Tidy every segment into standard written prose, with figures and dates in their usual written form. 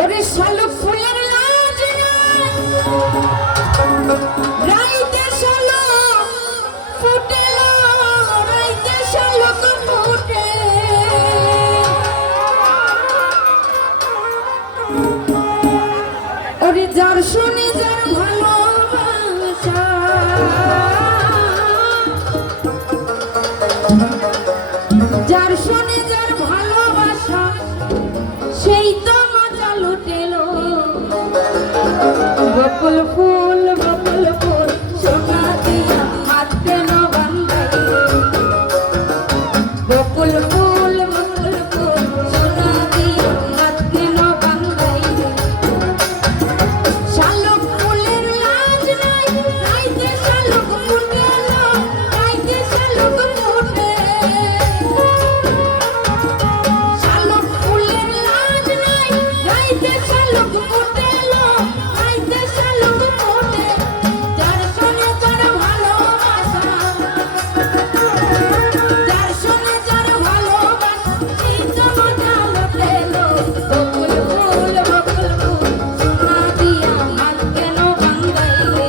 ওরে শালুক ফুলের লাজ রাইতে শালুক ফুটে রাইতে শালুক ফুটে ওরে যার শুনি যার ভালোবাসা যার শুনি যার ভালোবাসা সেই তো মজা লুটেলো বকুল ফুল সোনা দিয়া হাত কেন বান্ধাইলে বকুল ফুল সোনা দিয়া হাত কেন বান্ধাইলে শালুক ফুলের লাজ নাই রাইতে শালুক ফুটে রাইতে শালুক ফুটে শালুক ফুলের লাজ নাই রাইতে শালুক ফুটে রাইতে শালুক ফুটে যার শুনে যার ভালোবাসা যার শুনে যার ভালোবাসা সেই তো মজা লুটেলো বকুল ফুল সোনা দিয়া হাত কেন বান্ধাইলে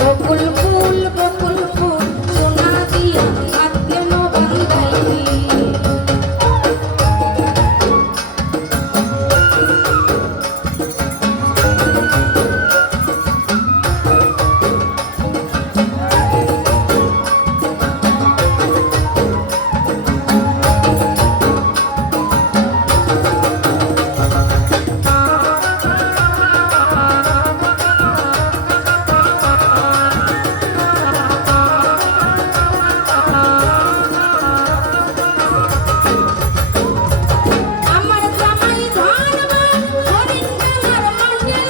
বকুল ফুল সোনা দিয়া হাত কেন বান্ধাইলে আমার জামাই ধরবা হরিণ ডাঙার মাঠে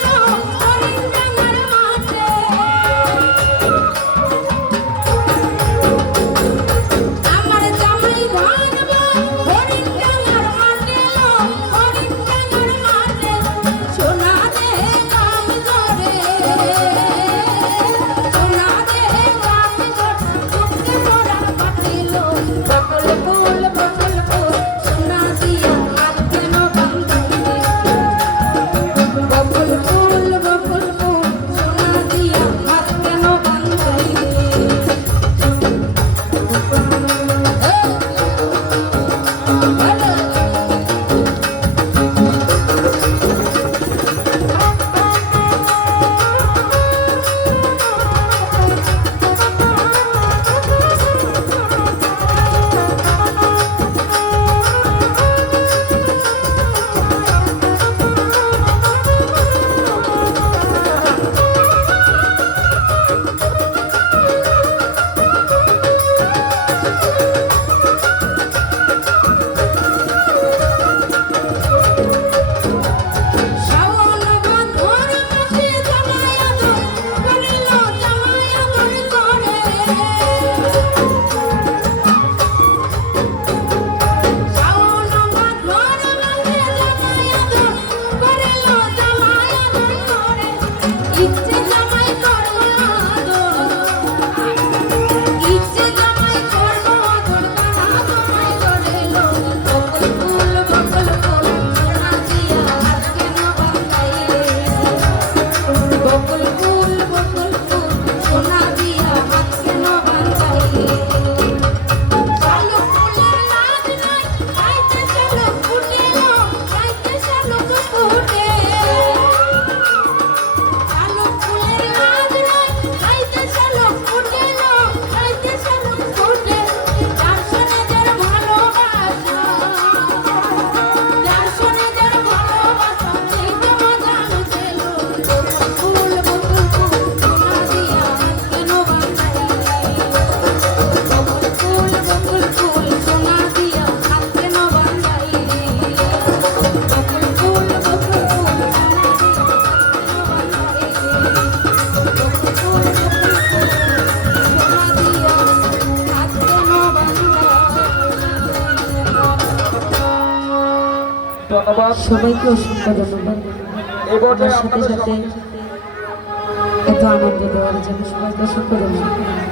হরিণ ডাঙার মাঠে আমার জামাই ধরবা হরিণ ডাঙার মাঠে হরিণ ডাঙার মাঠে সোনা দে কাম করে সোনা দে কাম করে চুপকে পড়ার পাতিল বকুল ফুল সোনা দিয়া হাত কেন বান্ধাইলে বকুল ফুল সোনা দিয়া হাত কেন বান্ধাইলে শাওন বাঁধর মাঝে জামাই আদর করিল জামাই আদর করে শাওন বাঁধর মাঝে জামাই আদর করিল জামাই আদর করে ইচ্ছে জামাই করব আদর ইচ্ছে জামাই করব আদর কানা জামাই করিল বকুল ফুল সোনা দিয়া হাত কেন বান্ধাইলে বকুল ফুল সোনা দিয়া হাত কেন বান্ধাইলে শালুক ফুলের লাজ নাই রাইতে শালুক ফুটে রাইতে শালুক ফুটে শালুক ফুলের লাজ নাই রাইতে শালুক ফুটে রাইতে শালুক ফুটে যার শুনে যার ভালোবাসা যার শুনে যার ভালোবাসা সেই তো মজা লুটেলো বকুল ফুল সোনা দিয়া হাত কেন বান্ধাইলে বকুল ফুল সোনা দিয়া হাত কেন বান্ধাইলে বকুল ফুল সোনা ধন্যবাদ সবাইকে অসংখ্য ধন্যবাদ এবারে আমার সাথে আপনাদের সাথে এত আনন্দ দেওয়ার জন্য সবাইকে অসংখ্য ধন্যবাদ।